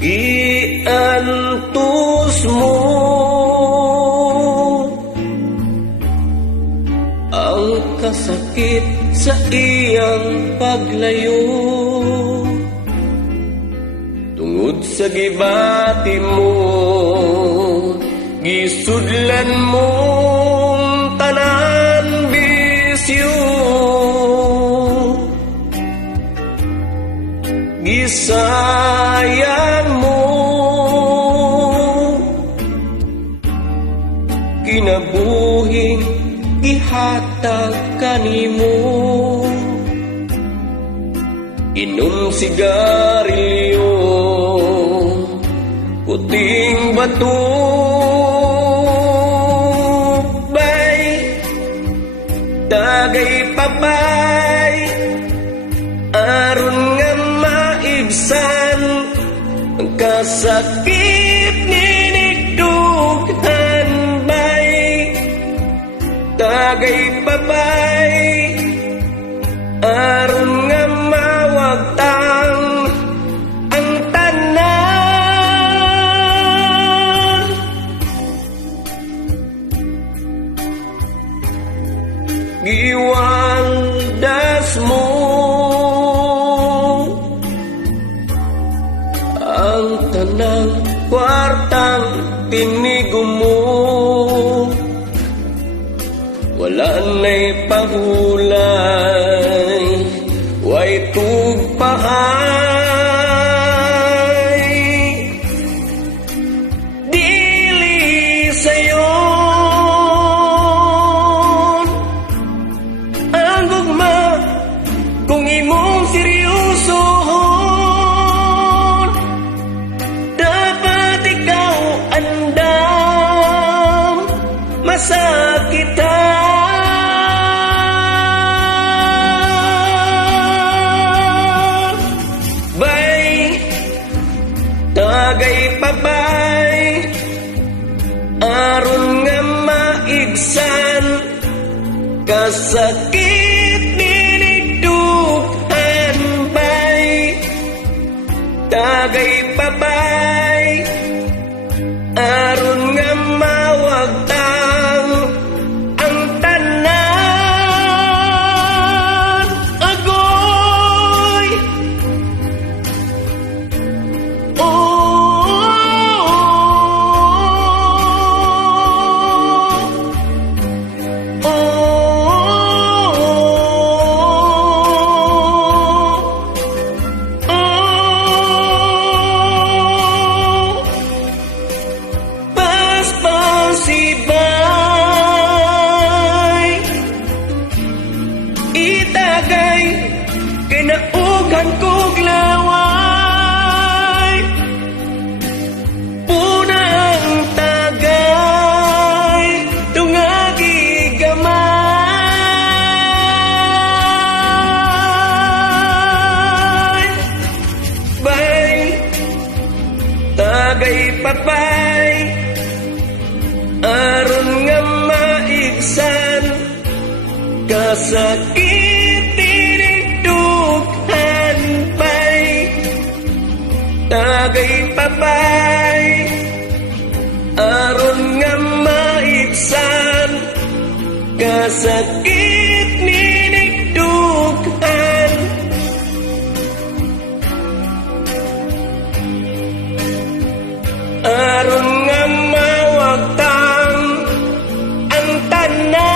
giantos mo ang kasakit sa iyang paglayo, tungod sa gibati mo gisudlan mong tanan bisyo, gisayang mo kinabuhing gihatag kanimo, inom sigarilyo puting bato bay, dagay papay aron nga maibsan ang kasakit ninigdughan bay, dagay papay aron nga mawagtang ang tanan, giwaldas mo ang tanang kwartang tinigo mo, wala na'y pahulay, way tugpahay, dili sayon ang gugma kung imong seryosohon, dapat ikaw andam masakitan. Dagay papay aron nga maigsan kasakit ninigdughan bay, dagay papay aron nga mawagtang ang tanan, agoy itagay kinaugan kog laway, punang tagay tungagi gamay bay, tagay papay aron nga maigsan kasakit ninigdughan bay, dagay papay aron nga maibsan kasakit ninigdughan, aron nga mawagtang ang tanan.